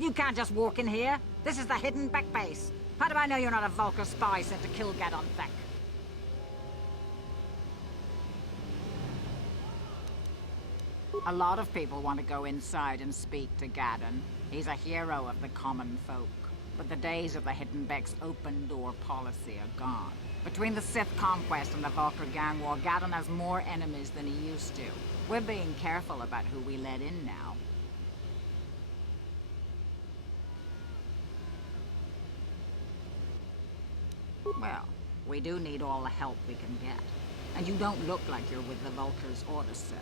You can't just walk in here. This is the hidden back base. How do I know you're not a Vulkar spy sent to kill Gadon Thek? A lot of people want to go inside and speak to Gadon. He's a hero of the common folk. But the days of the Hidden Beck's open-door policy are gone. Between the Sith conquest and the Vulkar gang war, Gadon has more enemies than he used to. We're being careful about who we let in now. Well, we do need all the help we can get. And you don't look like you're with the Vulkars or the Sith.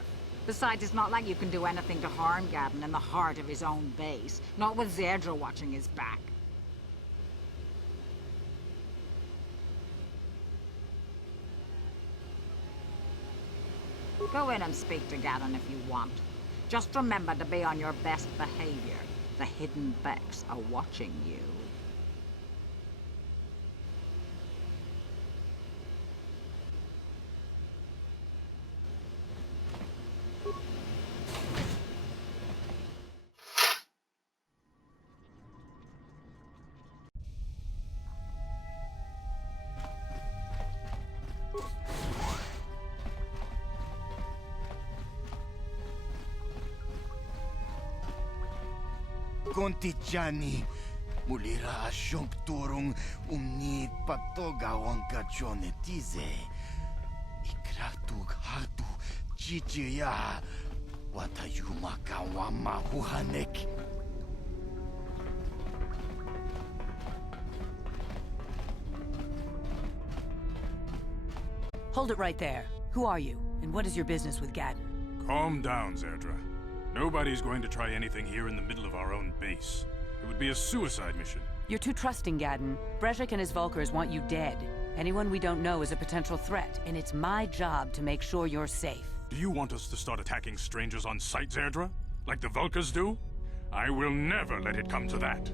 Besides, it's not like you can do anything to harm Gadon in the heart of his own base. Not with Zerdra watching his back. Go in and speak to Gadon if you want. Just remember to be on your best behavior. The Hidden Becks are watching you. Kontijani, mulira asyong turong umni patogawang kachonetize. Ikratug hatu chichiya watayuma kawama huhanek. Hold it right there. Who are you, and what is your business with Gadon? Calm down, Zerdra. Nobody's going to try anything here in the middle of our own base. It would be a suicide mission. You're too trusting, Gadon. Brezhik and his Vulkars want you dead. Anyone we don't know is a potential threat, and it's my job to make sure you're safe. Do you want us to start attacking strangers on sight, Zerdra? Like the Vulkars do? I will never let it come to that.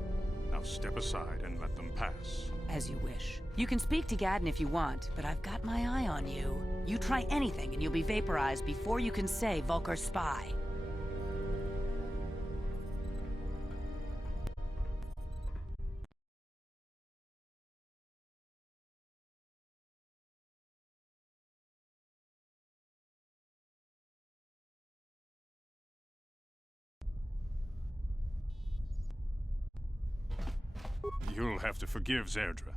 Now step aside and let them pass. As you wish. You can speak to Gadon if you want, but I've got my eye on you. You try anything and you'll be vaporized before you can say Vulkar spy. You'll have to forgive Zerdra.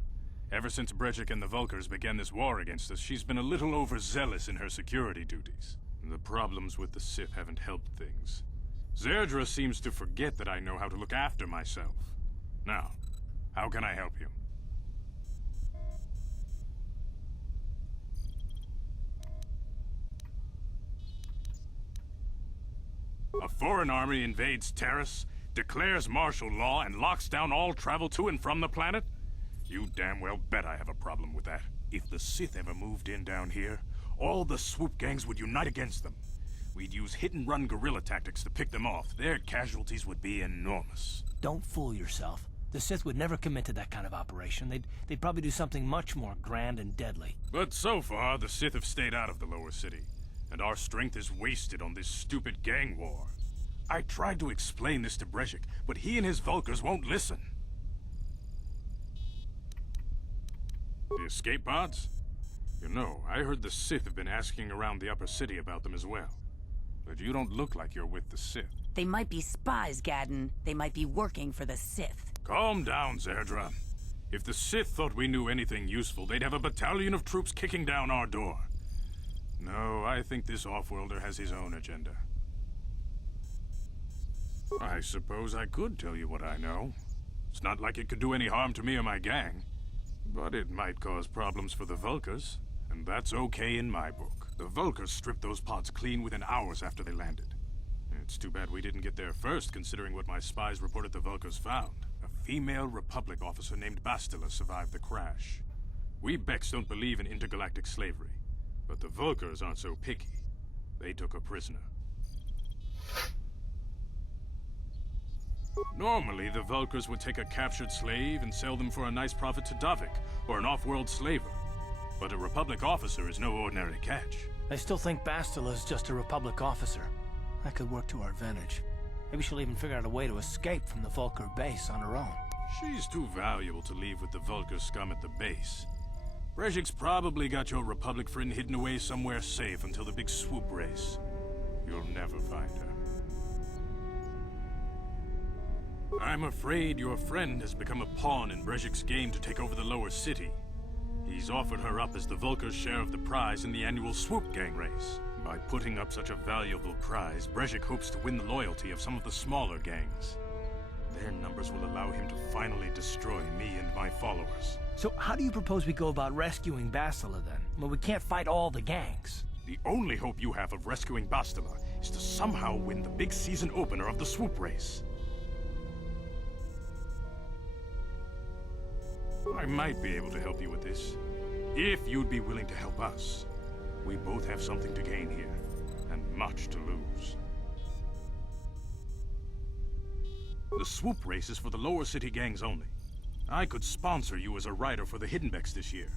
Ever since Brezhik and the Vulkars began this war against us, she's been a little overzealous in her security duties. The problems with the Sith haven't helped things. Zerdra seems to forget that I know how to look after myself. Now, how can I help you? A foreign army invades Terrace, declares martial law, and locks down all travel to and from the planet? You damn well bet I have a problem with that. If the Sith ever moved in down here, all the swoop gangs would unite against them. We'd use hit-and-run guerrilla tactics to pick them off. Their casualties would be enormous. Don't fool yourself. The Sith would never commit to that kind of operation. They'd probably do something much more grand and deadly. But so far, the Sith have stayed out of the lower city, and our strength is wasted on this stupid gang war. I tried to explain this to Brezhik, but he and his Vulkars won't listen. The escape pods? You know, I heard the Sith have been asking around the upper city about them as well. But you don't look like you're with the Sith. They might be spies, Gadon. They might be working for the Sith. Calm down, Zerdra. If the Sith thought we knew anything useful, they'd have a battalion of troops kicking down our door. No, I think this off-worlder has his own agenda. I suppose I could tell you what I know. It's not like it could do any harm to me or my gang. But it might cause problems for the Vulkars, and that's okay in my book. The Vulkars stripped those pods clean within hours after they landed. It's too bad we didn't get there first, considering what my spies reported the Vulkars found. A female Republic officer named Bastila survived the crash. We Becks don't believe in intergalactic slavery, but the Vulkars aren't so picky. They took her prisoner. Normally, the Vulkars would take a captured slave and sell them for a nice profit to Davik, or an off-world slaver. But a Republic officer is no ordinary catch. I still think Bastila's just a Republic officer. That could work to our advantage. Maybe she'll even figure out a way to escape from the Vulcar base on her own. She's too valuable to leave with the Vulcar scum at the base. Brezhik's probably got your Republic friend hidden away somewhere safe until the big swoop race. You'll never find her. I'm afraid your friend has become a pawn in Brezhik's game to take over the lower city. He's offered her up as the Vulcar's share of the prize in the annual swoop gang race. By putting up such a valuable prize, Brezhik hopes to win the loyalty of some of the smaller gangs. Their numbers will allow him to finally destroy me and my followers. So how do you propose we go about rescuing Bastila then? Well, we can't fight all the gangs. The only hope you have of rescuing Bastila is to somehow win the big season opener of the swoop race. I might be able to help you with this, if you'd be willing to help us. We both have something to gain here, and much to lose. The swoop race is for the lower city gangs only. I could sponsor you as a rider for the Hiddenbecks this year.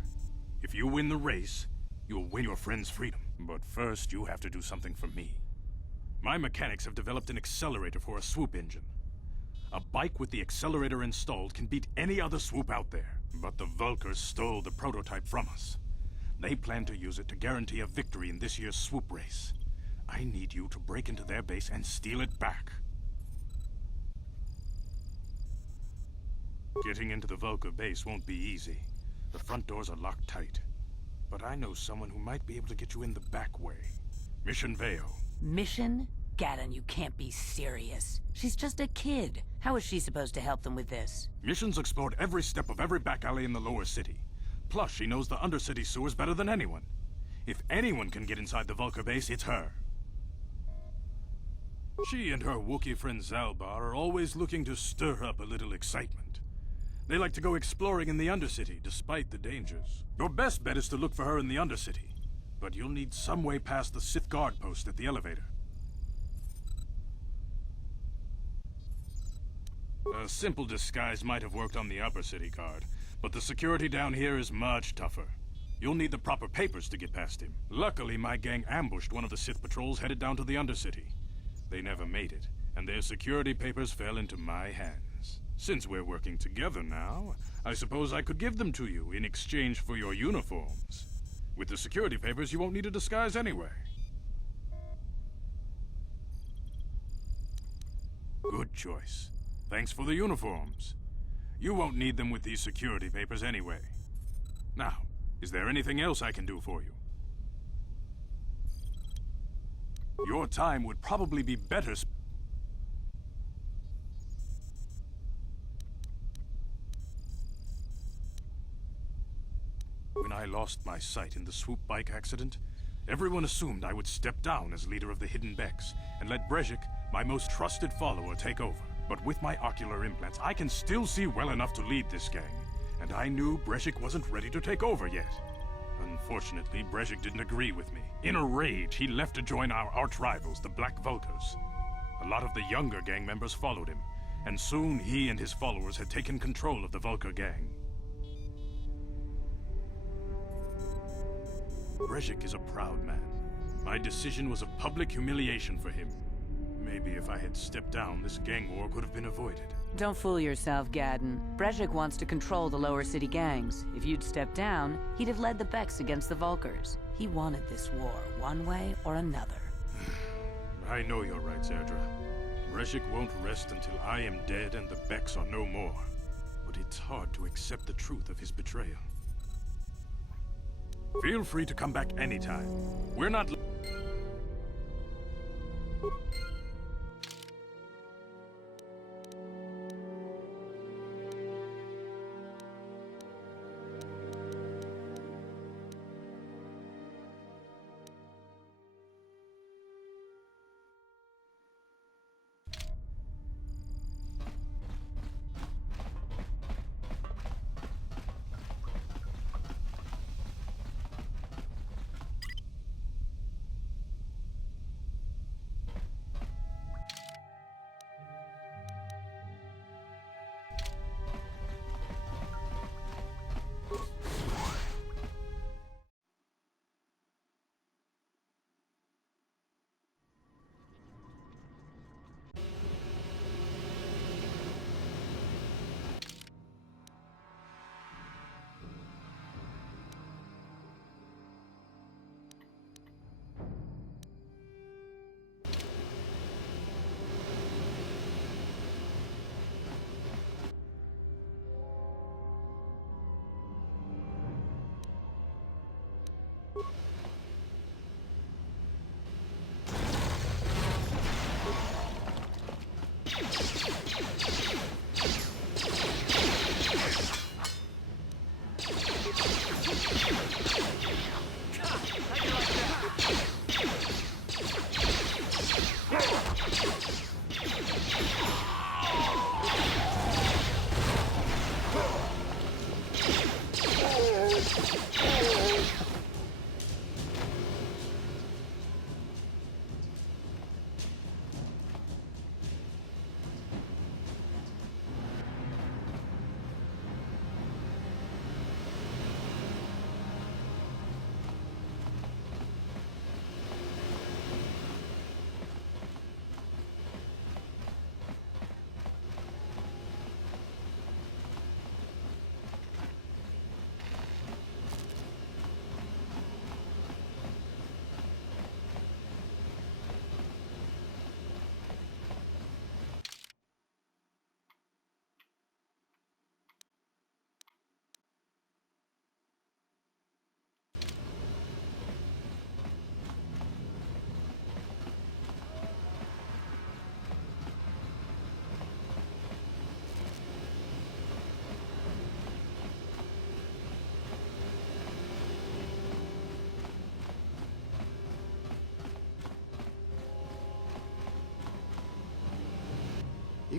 If you win the race, you'll win your friend's freedom. But first, you have to do something for me. My mechanics have developed an accelerator for a swoop engine. A bike with the accelerator installed can beat any other swoop out there. But the Vulcars stole the prototype from us. They plan to use it to guarantee a victory in this year's swoop race. I need you to break into their base and steal it back. Getting into the Vulcar base won't be easy. The front doors are locked tight. But I know someone who might be able to get you in the back way. Mission Veo. Mission? Gaddon, you can't be serious. She's just a kid. How is she supposed to help them with this? Mission's explored every step of every back alley in the lower city. Plus, she knows the undercity sewers better than anyone. If anyone can get inside the Vulcar base, it's her. She and her Wookiee friend Zalbar are always looking to stir up a little excitement. They like to go exploring in the undercity, despite the dangers. Your best bet is to look for her in the undercity. But you'll need some way past the Sith guard post at the elevator. A simple disguise might have worked on the upper city guard, but the security down here is much tougher. You'll need the proper papers to get past him. Luckily, my gang ambushed one of the Sith patrols headed down to the undercity. They never made it, and their security papers fell into my hands. Since we're working together now, I suppose I could give them to you in exchange for your uniforms. With the security papers, you won't need a disguise anyway. Good choice. Thanks for the uniforms. You won't need them with these security papers anyway. Now, is there anything else I can do for you? Your time would probably be better When I lost my sight in the swoop bike accident, everyone assumed I would step down as leader of the Hidden Becks and let Brezhik, my most trusted follower, take over. But with my ocular implants, I can still see well enough to lead this gang, and I knew Brezhik wasn't ready to take over yet. Unfortunately, Brezhik didn't agree with me. In a rage, he left to join our arch-rivals, the Black Vulcars. A lot of the younger gang members followed him, and soon he and his followers had taken control of the Vulcar gang. Brezhik is a proud man. My decision was a public humiliation for him. Maybe if I had stepped down, this gang war could have been avoided. Don't fool yourself, Gaddon. Brezhik wants to control the lower city gangs. If you'd stepped down, he'd have led the Becks against the Vulcars. He wanted this war, one way or another. I know you're right, Zerdra. Brezhik won't rest until I am dead and the Becks are no more. But it's hard to accept the truth of his betrayal. Feel free to come back anytime. We're not...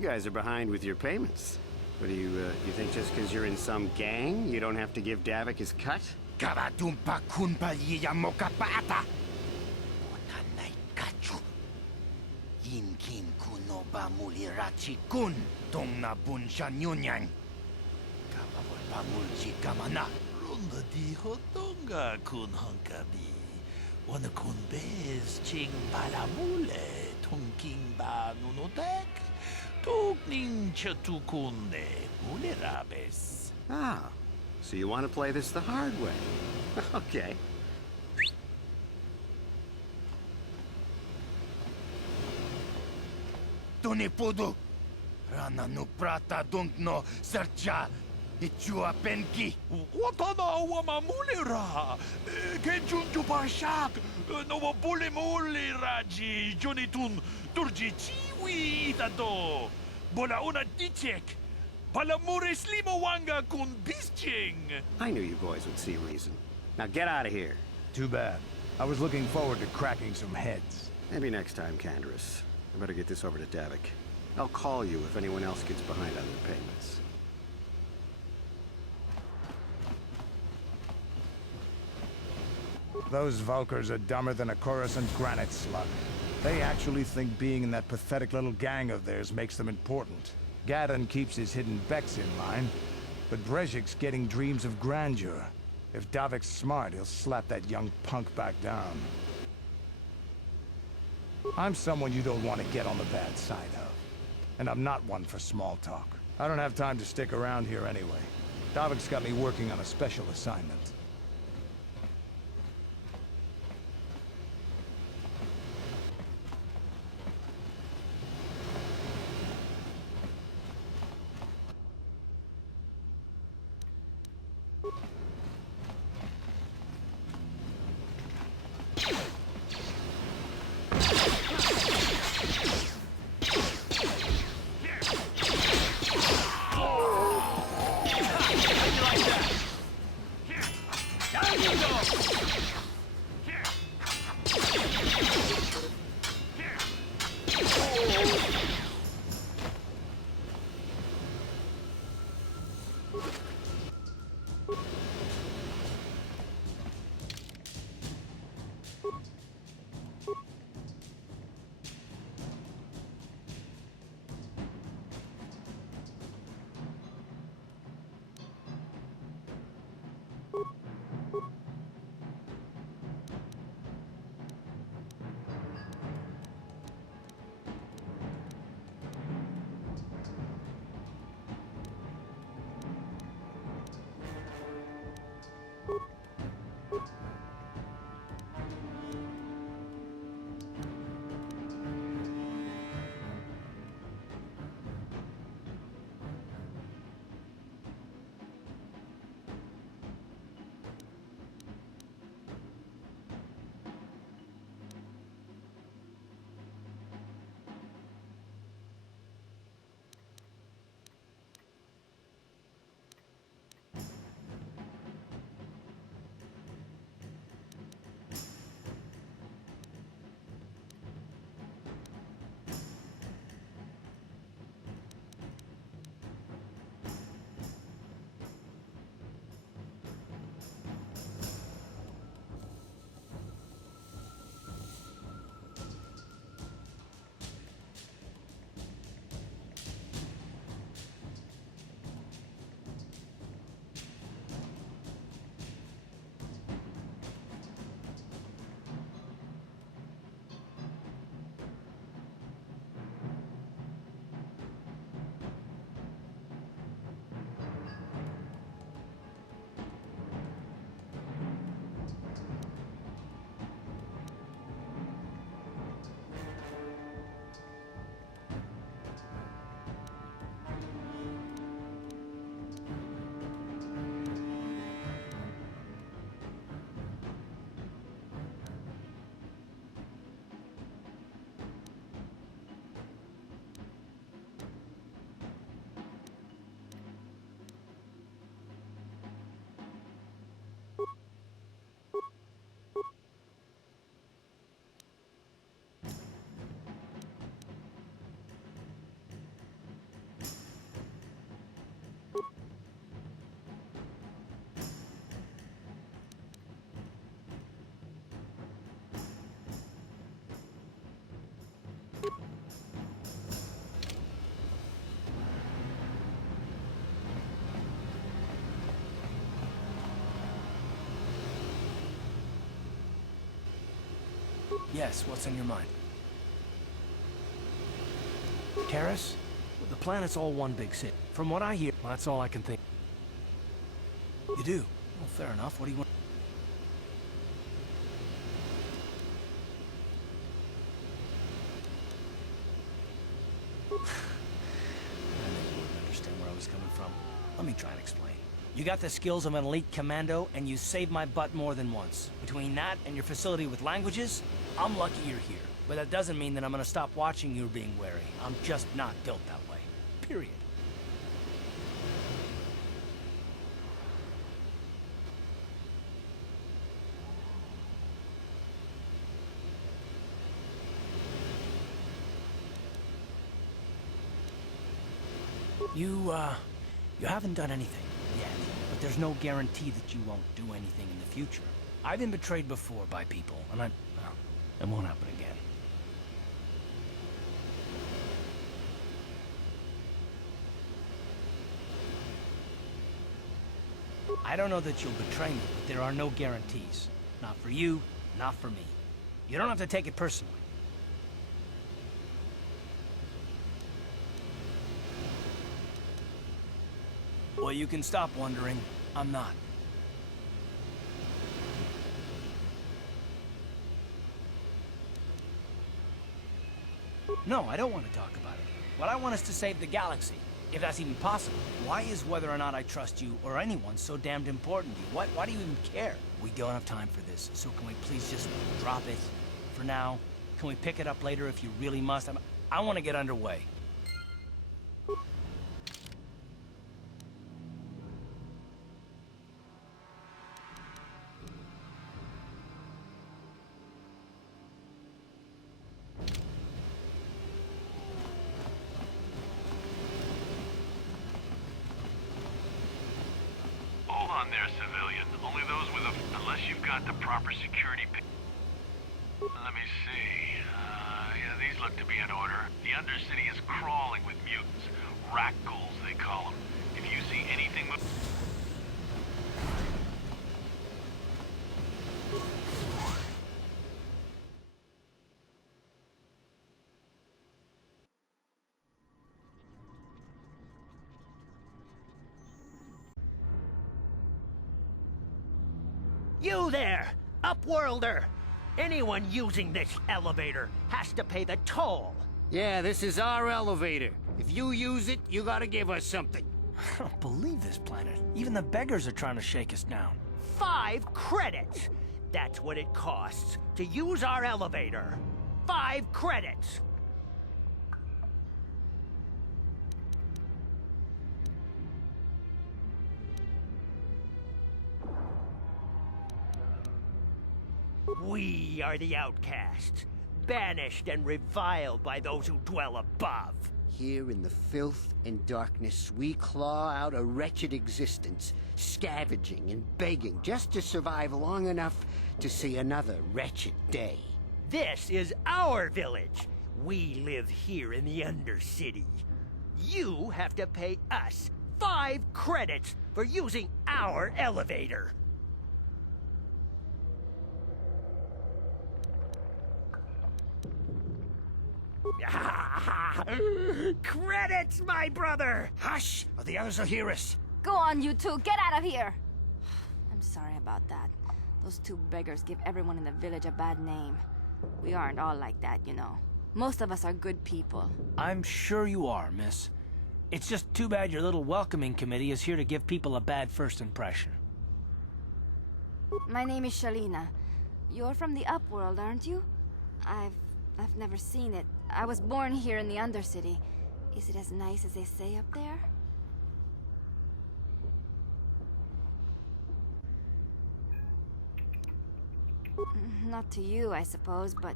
guys are behind with your payments. What do you think just because you're in some gang, you don't have to give Davik his cut? Karatumpa kun paliya mo kapaata. Onanay kachu. Yinkin kuno ba mulirachi kun tong nabun siya nyunyang. Kabawal pa mulji kamana. Runda dijo tonga kun hankabi. Wana kun bez ching balamule tongking ba nunotek. Tukning chatukunde mulerabes. Ah, so you want to play this the hard way. Okay. Tunipudu. Rana no prata dong no sercha. Ichua penki. Watana wamamulera. Kenjunju bashak. No bule mule raji. Jonitun turji chiwi itado. Bola una dichek. Palamure slimawanga kun bisching. I knew you boys would see reason. Now get out of here. Too bad. I was looking forward to cracking some heads. Maybe next time, Canderous. I better get this over to Davik. I'll call you if anyone else gets behind on their payments. Those Vulkars are dumber than a Coruscant granite slug. They actually think being in that pathetic little gang of theirs makes them important. Gadon keeps his hidden Becks in line, but Brezhik's getting dreams of grandeur. If Davik's smart, he'll slap that young punk back down. I'm someone you don't want to get on the bad side of. And I'm not one for small talk. I don't have time to stick around here anyway. Davik's got me working on a special assignment. Yes, what's in your mind? Terrace? The planet's all one big city. From what I hear, that's all I can think. You do? Well, fair enough. What do you want? I knew you wouldn't understand where I was coming from. Let me try and explain. You got the skills of an elite commando, and you saved my butt more than once. Between that and your facility with languages, I'm lucky you're here. But that doesn't mean that I'm gonna stop watching you being wary. I'm just not built that way. Period. You haven't done anything yet, but there's no guarantee that you won't do anything in the future. I've been betrayed before by people, and well, it won't happen again. I don't know that you'll betray me, but there are no guarantees. Not for you, not for me. You don't have to take it personally. Well, you can stop wondering. I'm not. No, I don't want to talk about it. What I want is to save the galaxy, if that's even possible. Why is whether or not I trust you or anyone so damned important to you? Why do you even care? We don't have time for this, so can we please just drop it for now? Can we pick it up later if you really must? I want to get underway. Hold on there, civilian. Only those with a... Unless you've got the proper security... Let me see. Yeah, these look to be in order. The Undercity is crawling with mutants. Rat ghouls, they call them. If you see anything... You there, Upworlder! Anyone using this elevator has to pay the toll. Yeah, this is our elevator. If you use it, you gotta give us something. I don't believe this planet. Even the beggars are trying to shake us down. 5 credits! That's what it costs to use our elevator. 5 credits! We are the outcasts, banished and reviled by those who dwell above. Here in the filth and darkness, we claw out a wretched existence, scavenging and begging just to survive long enough to see another wretched day. This is our village. We live here in the Undercity. You have to pay us 5 credits for using our elevator. Credits, my brother! Hush, or the others will hear us. Go on, you two. Get out of here. I'm sorry about that. Those 2 beggars give everyone in the village a bad name. We aren't all like that, you know. Most of us are good people. I'm sure you are, miss. It's just too bad your little welcoming committee is here to give people a bad first impression. My name is Shalina. You're from the Upworld, aren't you? I've never seen it. I was born here in the Undercity. Is it as nice as they say up there? Not to you, I suppose, but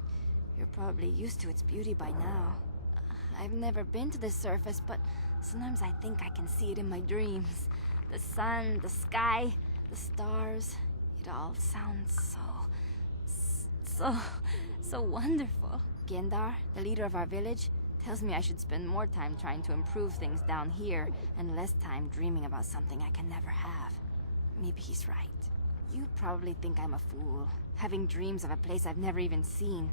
you're probably used to its beauty by now. I've never been to the surface, but sometimes I think I can see it in my dreams. The sun, the sky, the stars. It all sounds so wonderful. Gendar, the leader of our village, tells me I should spend more time trying to improve things down here and less time dreaming about something I can never have. Maybe he's right. You probably think I'm a fool, having dreams of a place I've never even seen.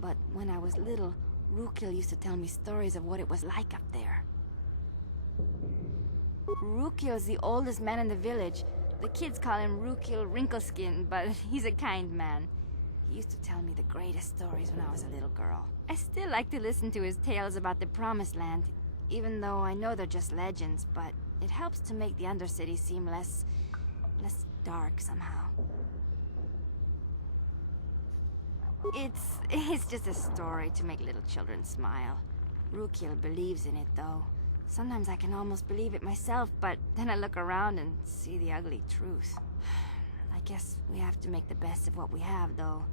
But when I was little, Rukil used to tell me stories of what it was like up there. Rukil's the oldest man in the village. The kids call him Rukil Wrinkleskin, but he's a kind man. He used to tell me the greatest stories when I was a little girl. I still like to listen to his tales about the Promised Land, even though I know they're just legends, but it helps to make the Undercity seem less dark somehow. It's just a story to make little children smile. Rukil believes in it, though. Sometimes I can almost believe it myself, but then I look around and see the ugly truth. I guess we have to make the best of what we have, though.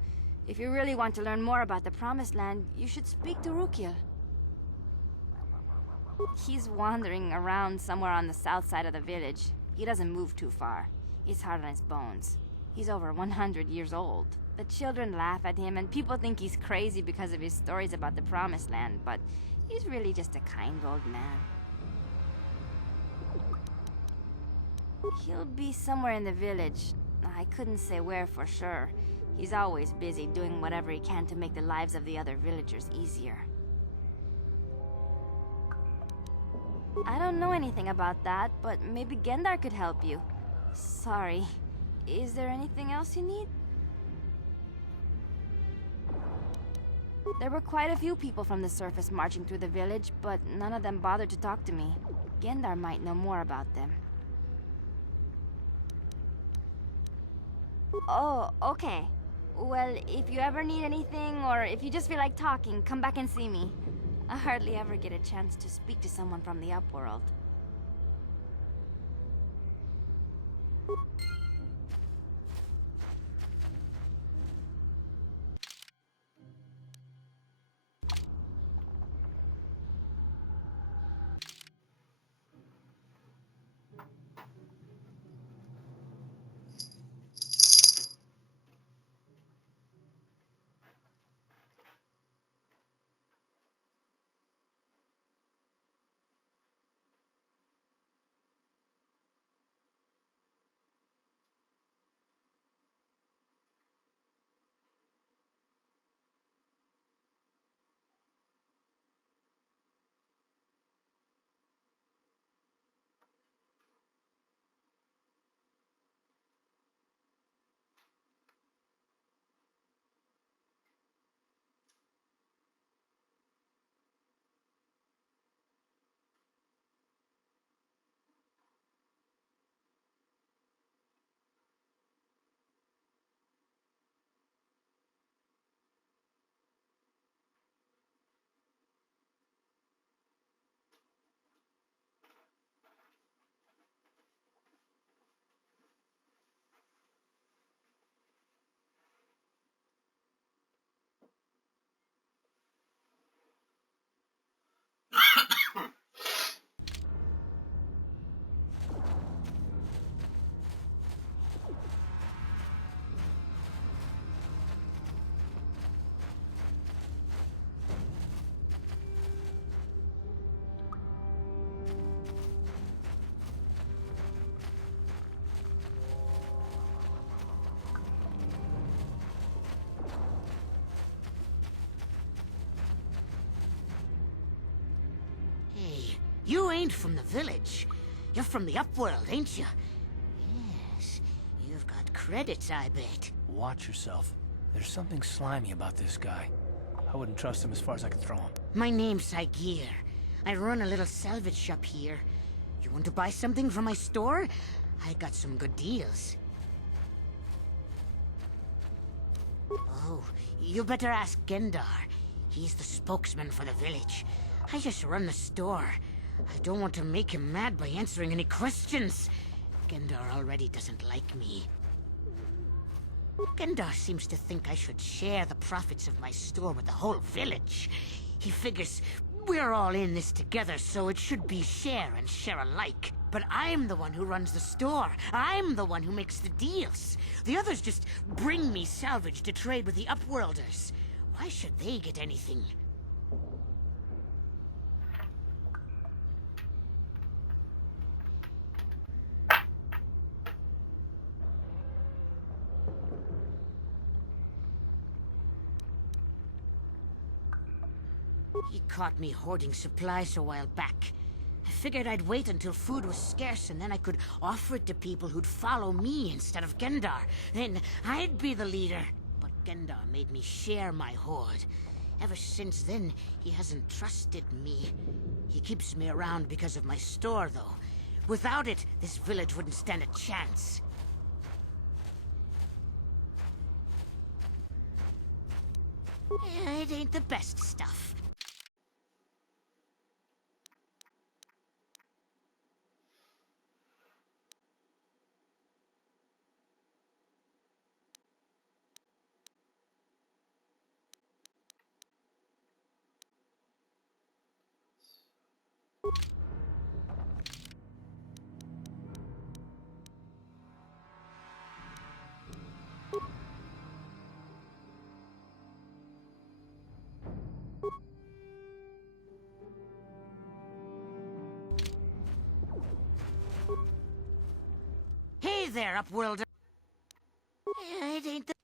If you really want to learn more about the Promised Land, you should speak to Rukil. He's wandering around somewhere on the south side of the village. He doesn't move too far. He's hard on his bones. He's over 100 years old. The children laugh at him, and people think he's crazy because of his stories about the Promised Land, but he's really just a kind old man. He'll be somewhere in the village. I couldn't say where for sure. He's always busy doing whatever he can to make the lives of the other villagers easier. I don't know anything about that, but maybe Gendar could help you. Sorry. Is there anything else you need? There were quite a few people from the surface marching through the village, but none of them bothered to talk to me. Gendar might know more about them. Oh, okay. Well, if you ever need anything, or if you just feel like talking, come back and see me. I hardly ever get a chance to speak to someone from the Upworld. You ain't from the village. You're from the Upworld, ain't you? Yes. You've got credits, I bet. Watch yourself. There's something slimy about this guy. I wouldn't trust him as far as I could throw him. My name's Saigir. I run a little salvage shop here. You want to buy something from my store? I got some good deals. Oh, you better ask Gendar. He's the spokesman for the village. I just run the store. I don't want to make him mad by answering any questions. Gendar already doesn't like me. Gendar seems to think I should share the profits of my store with the whole village. He figures we're all in this together, so it should be share and share alike. But I'm the one who runs the store. I'm the one who makes the deals. The others just bring me salvage to trade with the Upworlders. Why should they get anything? He caught me hoarding supplies a while back. I figured I'd wait until food was scarce and then I could offer it to people who'd follow me instead of Gendar. Then I'd be the leader. But Gendar made me share my hoard. Ever since then, he hasn't trusted me. He keeps me around because of my store, though. Without it, this village wouldn't stand a chance. It ain't the best stuff. Hey there, Upworlder. It ain't the...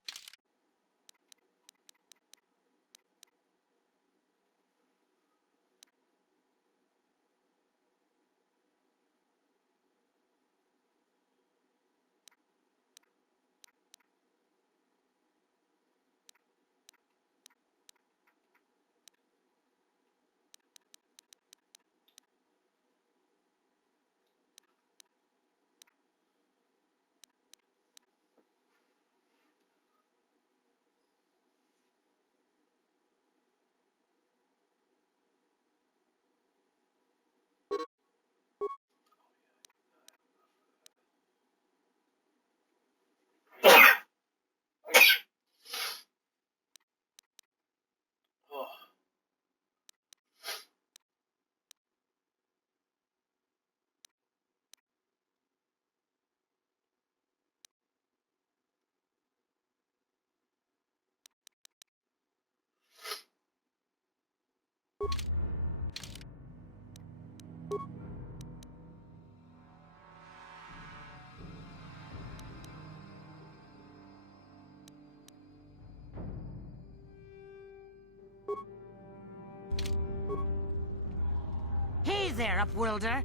Hey there, Upworlder.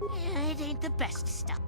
It ain't the best stuff.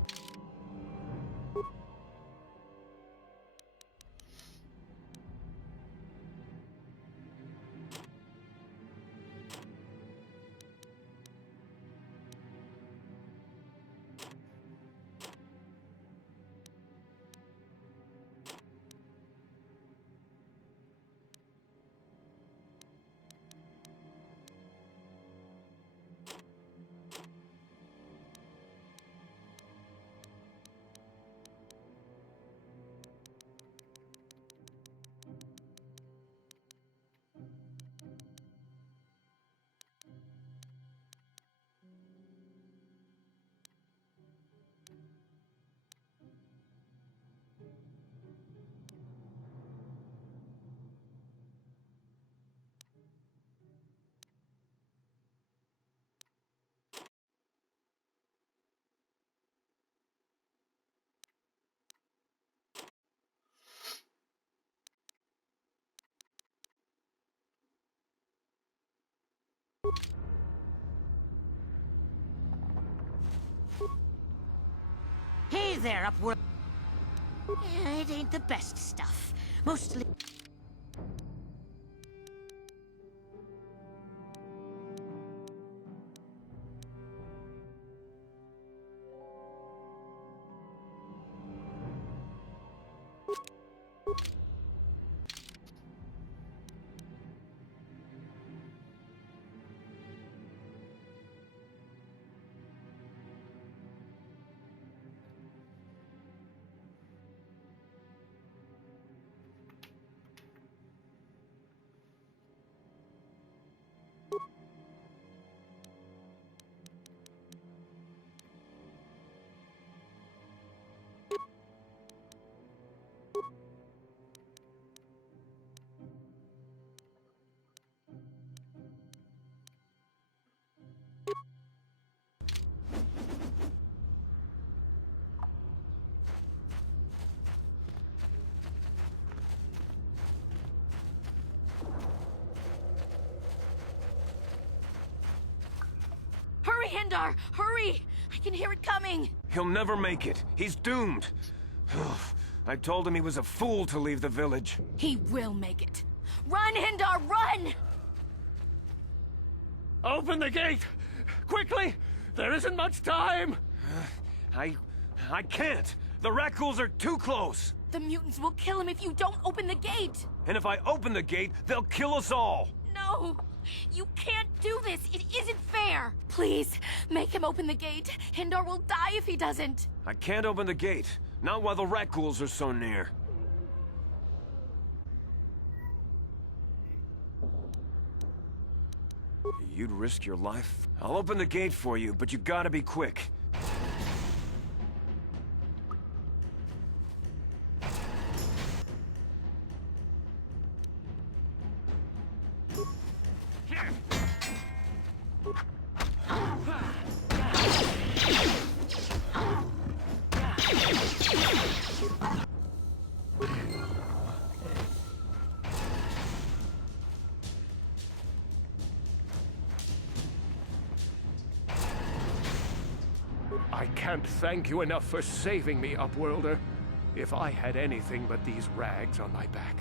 Hey there, Upworld. It ain't the best stuff. Mostly... Hurry, Hindar! Hurry! I can hear it coming! He'll never make it. He's doomed. I told him he was a fool to leave the village. He will make it. Run, Hindar, run! Open the gate! Quickly! There isn't much time! I can't. The Rakghouls are too close. The mutants will kill him if you don't open the gate! And if I open the gate, they'll kill us all. No! You can't do this! It isn't fair! Please, make him open the gate. Hindar will die if he doesn't. I can't open the gate. Not while the Rakghouls are so near. You'd risk your life? I'll open the gate for you, but you gotta be quick. I can't thank you enough for saving me, Upworlder. If I had anything but these rags on my back.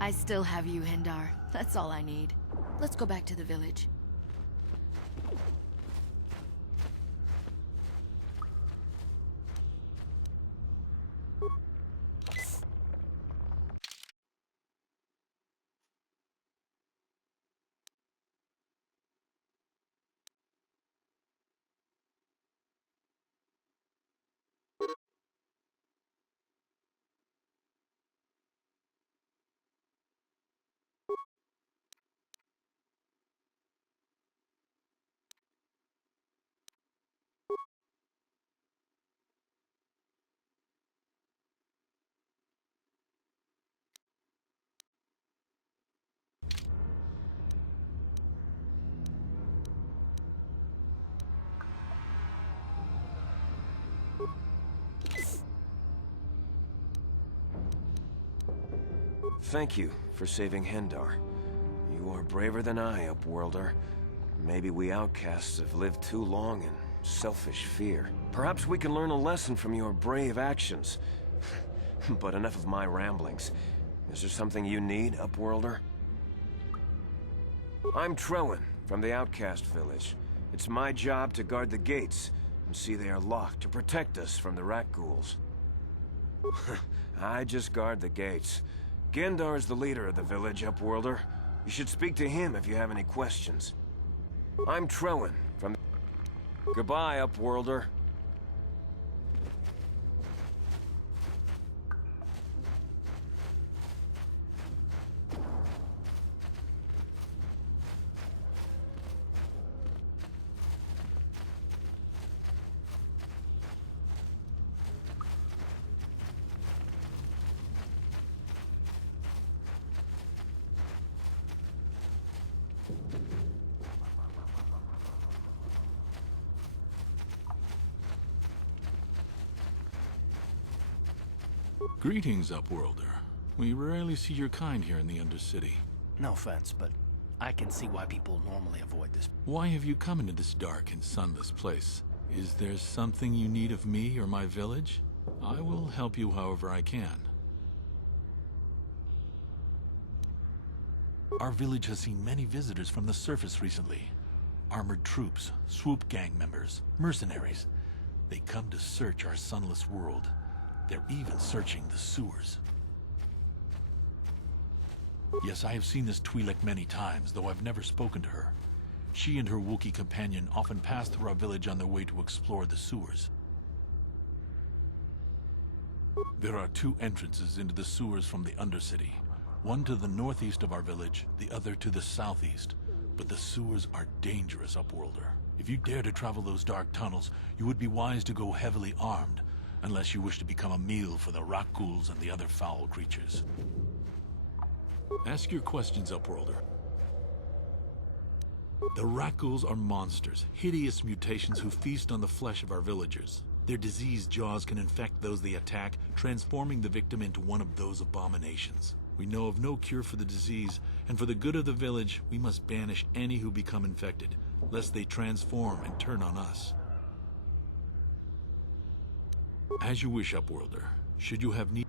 I still have you, Hindar. That's all I need. Let's go back to the village. Thank you for saving Hendar. You are braver than I, Upworlder. Maybe we outcasts have lived too long in selfish fear. Perhaps we can learn a lesson from your brave actions. But enough of my ramblings. Is there something you need, Upworlder? I'm Trowan, from the Outcast Village. It's my job to guard the gates, and see they are locked to protect us from the Rakghouls. I just guard the gates. Gendar is the leader of the village, Upworlder. You should speak to him if you have any questions. I'm Trowan, from... Goodbye, Upworlder. Greetings, Upworlder. We rarely see your kind here in the Undercity. No offense, but I can see why people normally avoid this. Why have you come into this dark and sunless place? Is there something you need of me or my village? I will help you however I can. Our village has seen many visitors from the surface recently. Armored troops, swoop gang members, mercenaries. They come to search our sunless world. They're even searching the sewers. Yes, I have seen this Twi'lek many times, though I've never spoken to her. She and her Wookiee companion often pass through our village on their way to explore the sewers. There are two entrances into the sewers from the Undercity. One to the northeast of our village, the other to the southeast. But the sewers are dangerous, Upworlder. If you dare to travel those dark tunnels, you would be wise to go heavily armed. Unless you wish to become a meal for the Rakghouls and the other foul creatures. Ask your questions, Upworlder. The Rakghouls are monsters, hideous mutations who feast on the flesh of our villagers. Their diseased jaws can infect those they attack, transforming the victim into one of those abominations. We know of no cure for the disease, and for the good of the village, we must banish any who become infected. lest they transform and turn on us. As you wish, Upworlder. Should you have need...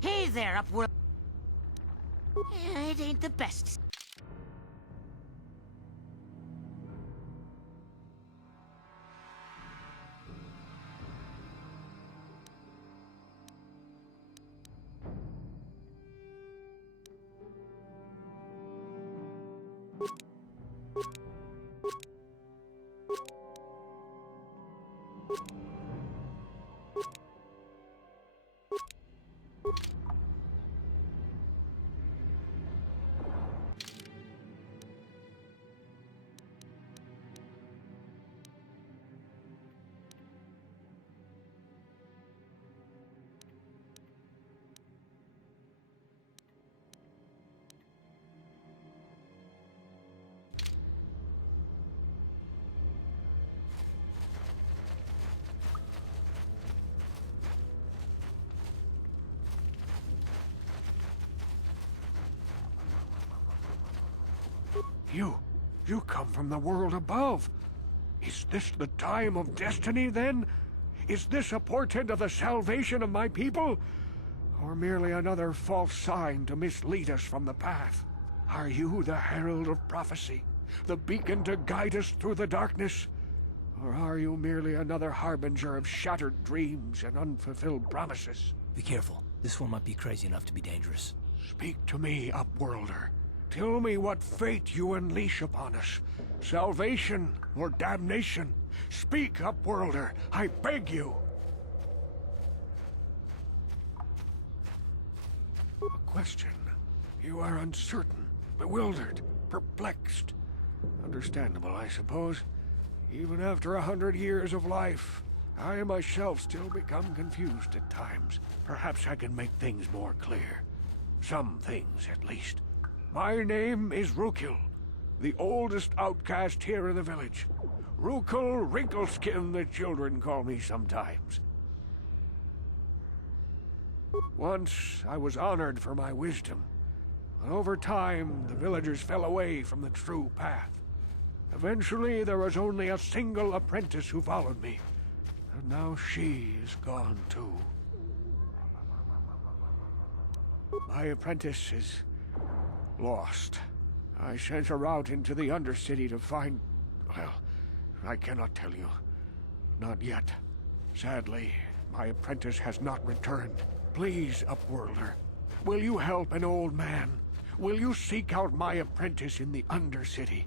Hey there, Upworld. It ain't the best. You come from the world above. Is this the time of destiny, then? Is this a portent of the salvation of my people? Or merely another false sign to mislead us from the path? Are you the herald of prophecy? The beacon to guide us through the darkness? Or are you merely another harbinger of shattered dreams and unfulfilled promises? Be careful. This one might be crazy enough to be dangerous. Speak to me, Upworlder. Tell me what fate you unleash upon us. Salvation or damnation? Speak, Upworlder, I beg you. A question. You are uncertain, bewildered, perplexed. Understandable, I suppose. Even after 100 years of life, I myself still become confused at times. Perhaps I can make things more clear. Some things, at least. My name is Rukil, the oldest outcast here in the village. Rukil Wrinkleskin, the children call me sometimes. Once, I was honored for my wisdom, but over time, the villagers fell away from the true path. Eventually, there was only a single apprentice who followed me, and now she is gone too. My apprentice is lost. I sent her out into the Undercity to find... well, I cannot tell you. Not yet. Sadly, my apprentice has not returned. Please, Upworlder, will you help an old man? Will you seek out my apprentice in the Undercity?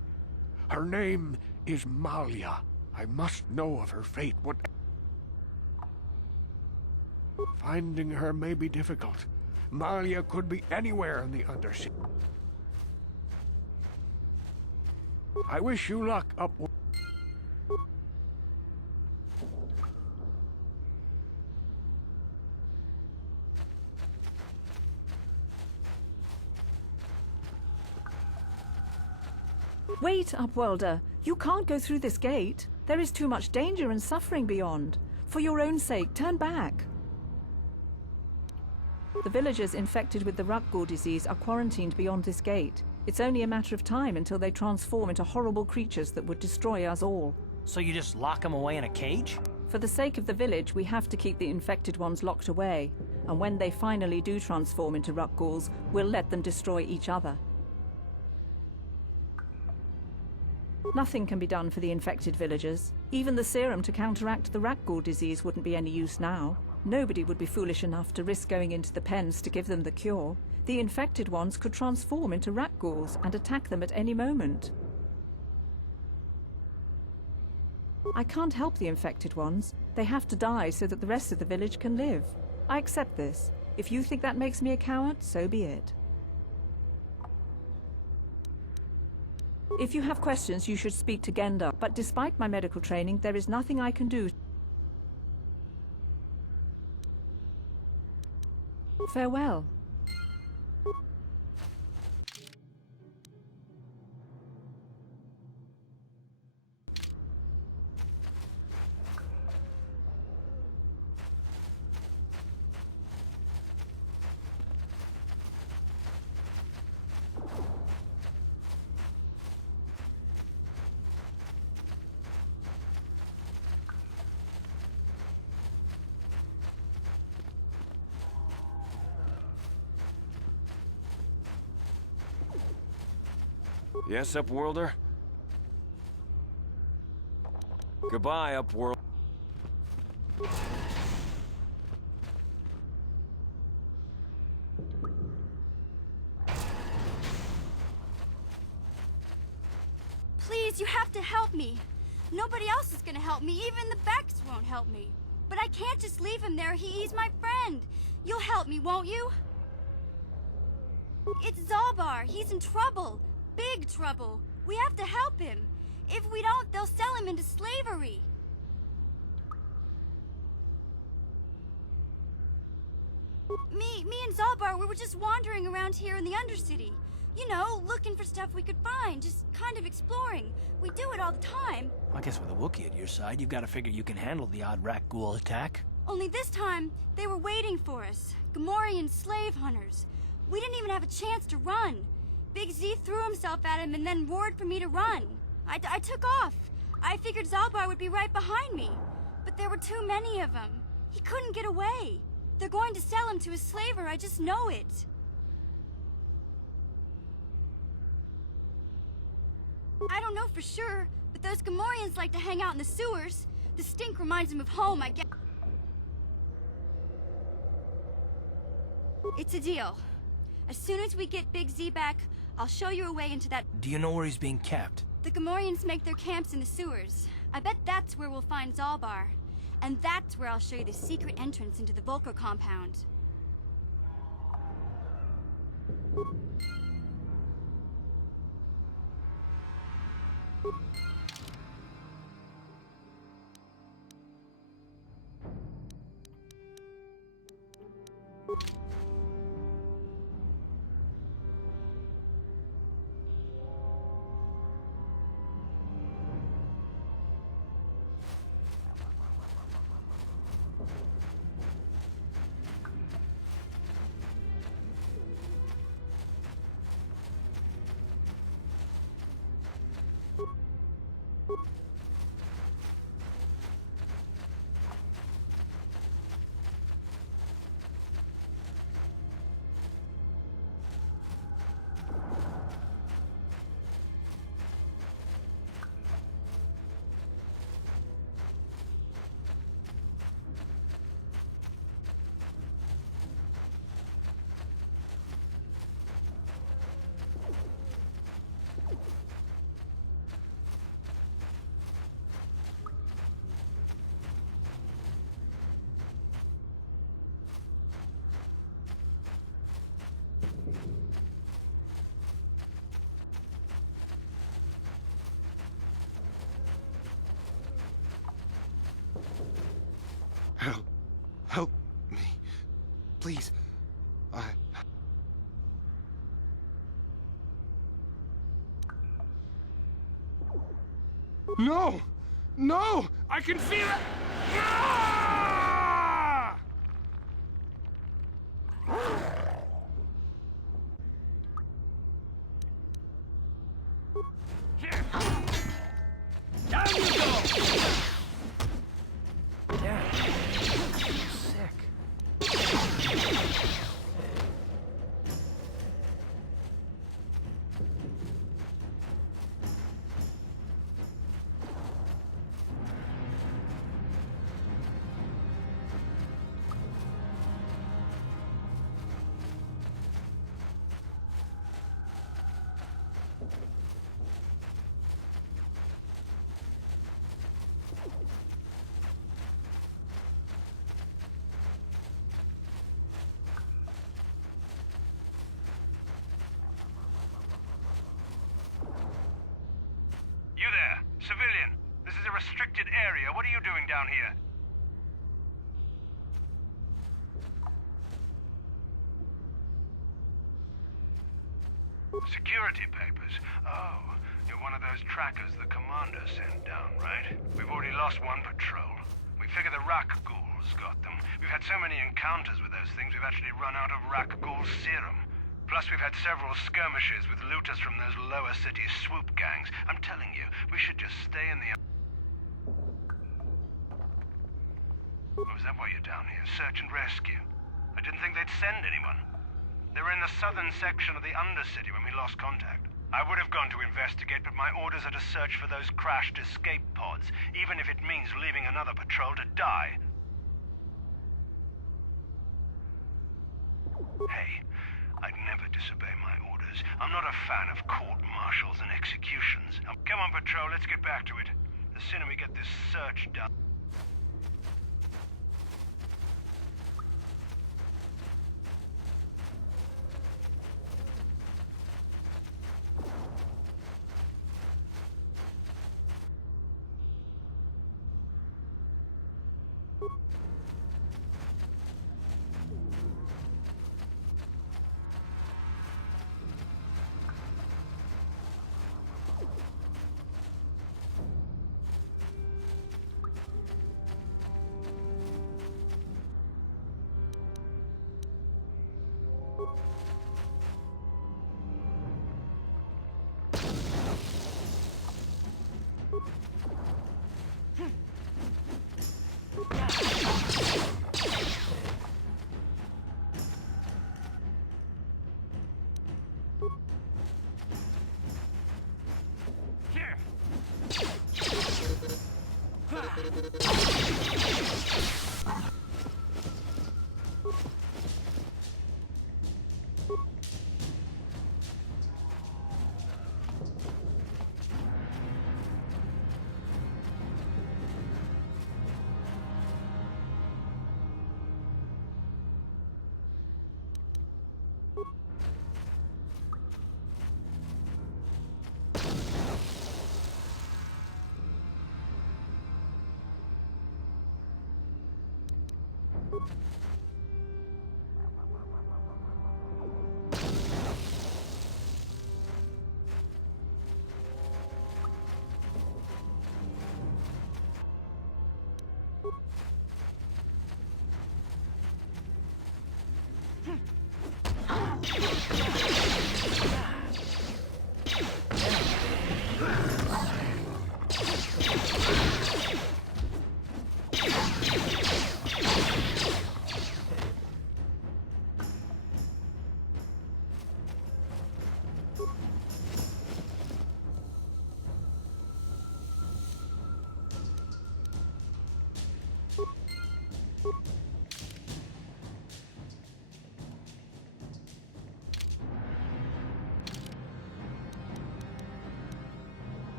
Her name is Malia. I must know of her fate. What... Finding her may be difficult. Malia could be anywhere in the Undercity. I wish you luck, Upworlder. Wait, Upworlder. You can't go through this gate. There is too much danger and suffering beyond. For your own sake, turn back. The villagers infected with the Rukgul disease are quarantined beyond this gate. It's only a matter of time until they transform into horrible creatures that would destroy us all. So you just lock them away in a cage? For the sake of the village, we have to keep the infected ones locked away. And when they finally do transform into Rukguls, we'll let them destroy each other. Nothing can be done for the infected villagers. Even the serum to counteract the Rukgul disease wouldn't be any use now. Nobody would be foolish enough to risk going into the pens to give them the cure. The infected ones could transform into Rukguls and attack them at any moment. I can't help the infected ones. They have to die so that the rest of the village can live. I accept this. If you think that makes me a coward, so be it. If you have questions, you should speak to Gendar. But despite my medical training, there is nothing I can do. Farewell. Yes, Upworlder? Goodbye, Upworld. Please, you have to help me. Nobody else is gonna help me. Even the Becks won't help me. But I can't just leave him there. He's my friend. You'll help me, won't you? It's Zalbar. He's in trouble. Big trouble. We have to help him. If we don't, they'll sell him into slavery. Me and Zalbar, we were just wandering around here in the Undercity. You know, looking for stuff we could find, just kind of exploring. We do it all the time. I guess with a Wookiee at your side, you've got to figure you can handle the odd rat ghoul attack. Only this time, they were waiting for us. Gamorrean slave hunters. We didn't even have a chance to run. Big Z threw himself at him and then roared for me to run. I took off. I figured Zalbar would be right behind me. But there were too many of them. He couldn't get away. They're going to sell him to a slaver, I just know it. I don't know for sure, but those Gamorreans like to hang out in the sewers. The stink reminds them of home, I guess. It's a deal. As soon as we get Big Z back, I'll show you a way into that... Do you know where he's being kept? The Gamorreans make their camps in the sewers. I bet that's where we'll find Zalbar. And that's where I'll show you the secret entrance into the Vulcar compound. Help me. Please. No! No! I can feel it! Ah! Down you go! You there, civilian. This is a restricted area. What are you doing down here? Security papers. Oh, you're one of those trackers the commander sent down, right? We've already lost one patrol. We figure the Rak ghouls got them. We've had so many encounters with those things, we've actually run out of Rak ghoul serum. Plus, we've had several skirmishes with looters from those lower city swoop gangs. I'm telling you, we should just stay in the... Oh, is that why you're down here? Search and rescue? I didn't think they'd send anyone. They were in the southern section of the Undercity when we lost contact. I would have gone to investigate, but my orders are to search for those crashed escape pods, even if it means leaving another patrol to die. Hey, I'd never disobey my orders. I'm not a fan of court-martials and executions. Now, come on, patrol, let's get back to it. The sooner we get this search done...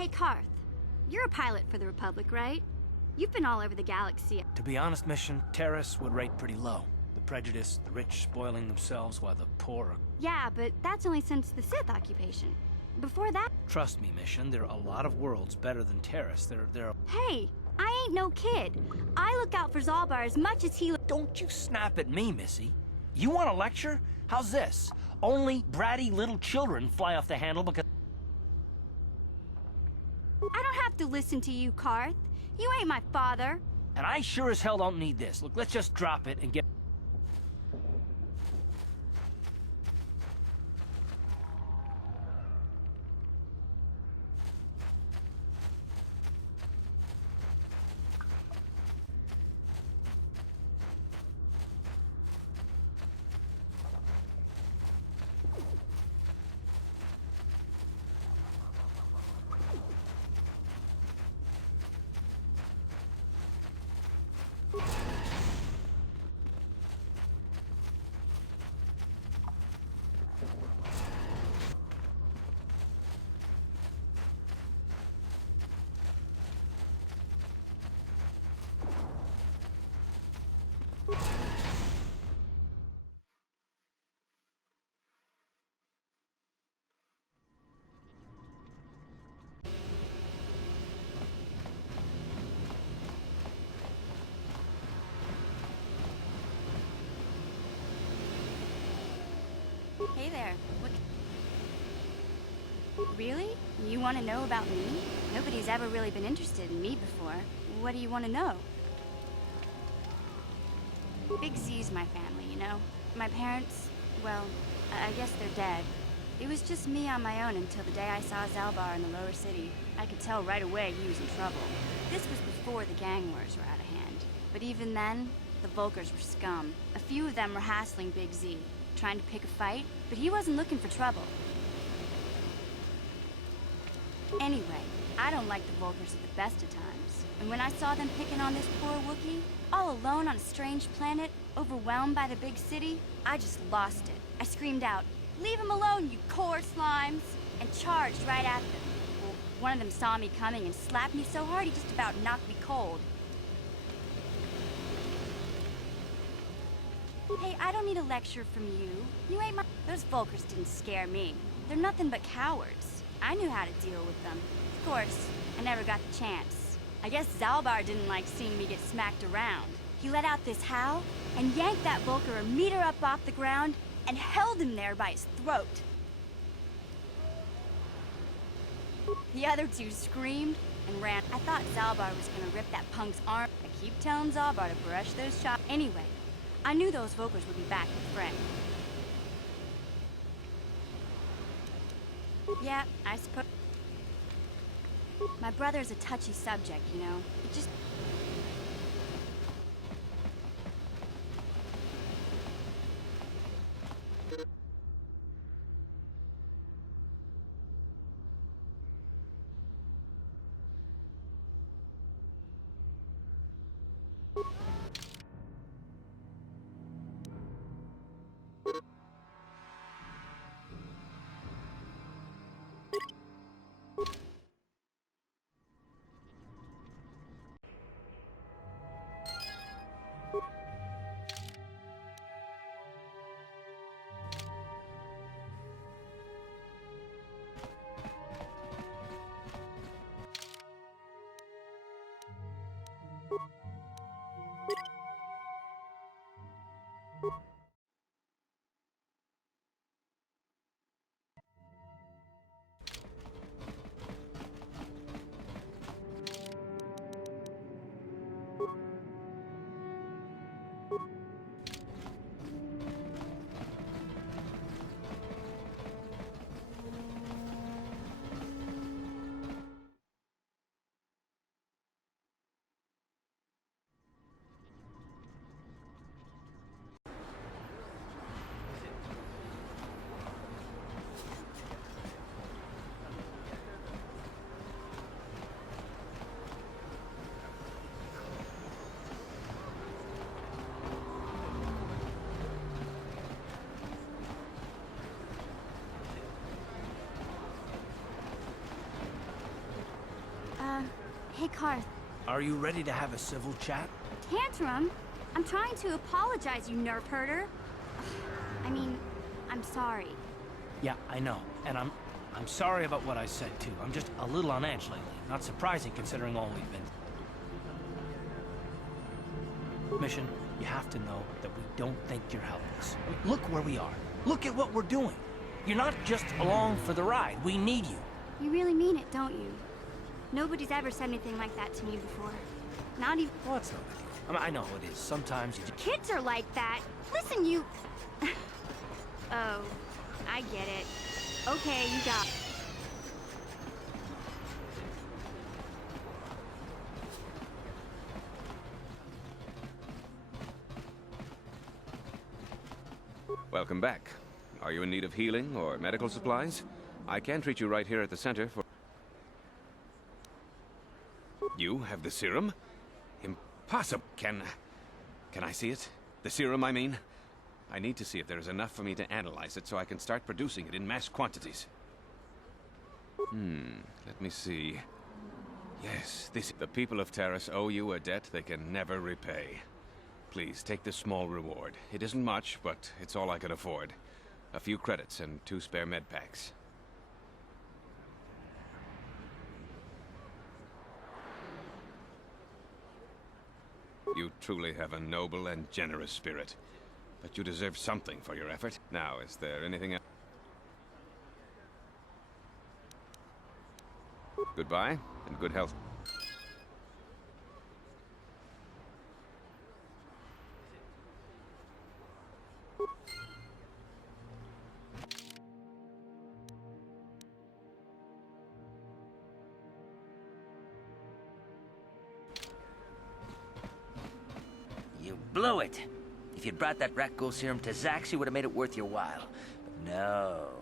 Hey, Karth. You're a pilot for the Republic, right? You've been all over the galaxy. To be honest, Mission, Terrace would rate pretty low. The prejudice, the rich spoiling themselves while the poor are... Yeah, but that's only since the Sith occupation. Before that... Trust me, Mission, there are a lot of worlds better than Terrace. There are... Hey, I ain't no kid. I look out for Zalbar as much as he... Don't you snap at me, Missy. You want a lecture? How's this? Only bratty little children fly off the handle because... I don't have to listen to you, Karth. You ain't my father. And I sure as hell don't need this. Look, let's just drop it and get... there. Really? You want to know about me? Nobody's ever really been interested in me before. What do you want to know? Big Z's my family, you know? My parents, well, I guess they're dead. It was just me on my own until the day I saw Zalbar in the lower city. I could tell right away he was in trouble. This was before the gang wars were out of hand. But even then, the Volkers were scum. A few of them were hassling Big Z, trying to pick a fight, but he wasn't looking for trouble. Anyway, I don't like the Volkers at the best of times. And when I saw them picking on this poor Wookiee, all alone on a strange planet, overwhelmed by the big city, I just lost it. I screamed out, "Leave him alone, you core slimes!" and charged right at them. Well, one of them saw me coming and slapped me so hard he just about knocked me cold. Hey, I don't need a lecture from you. You ain't my... Those Volkers didn't scare me. They're nothing but cowards. I knew how to deal with them. Of course, I never got the chance. I guess Zalbar didn't like seeing me get smacked around. He let out this howl and yanked that Volker a meter up off the ground and held him there by his throat. The other two screamed and ran. I thought Zalbar was gonna rip that punk's arm. I keep telling Zalbar to brush those shots. Anyway, I knew those Volkers would be back with Fred. Yeah, I suppose. My brother's a touchy subject, you know. It just... Hey, Karth. Are you ready to have a civil chat? Tantrum? I'm trying to apologize, you nerf herder. I mean, I'm sorry. Yeah, I know. And I'm sorry about what I said, too. I'm just a little on edge lately. Not surprising, considering all we've been... Mission, you have to know that we don't think you're helpless. Look where we are. Look at what we're doing. You're not just along for the ride. We need you. You really mean it, don't you? Nobody's ever said anything like that to me before. Not even... Well, it's no big deal. I mean, I know it is. Sometimes you just... Kids are like that. Listen, you... Oh, I get it. Okay, you got it. Welcome back. Are you in need of healing or medical supplies? I can treat you right here at the center for... You have the serum? Impossible. Can I see it? The serum, I mean? I need to see if there is enough for me to analyze it so I can start producing it in mass quantities. Let me see. Yes, the people of Terrace owe you a debt they can never repay. Please, take this small reward. It isn't much, but it's all I can afford. A few credits and 2 spare med packs. You truly have a noble and generous spirit. But you deserve something for your effort. Now, is there anything else? Goodbye, and good health. You blew it. If you'd brought that rat ghoul serum to Zax, you would have made it worth your while. But no.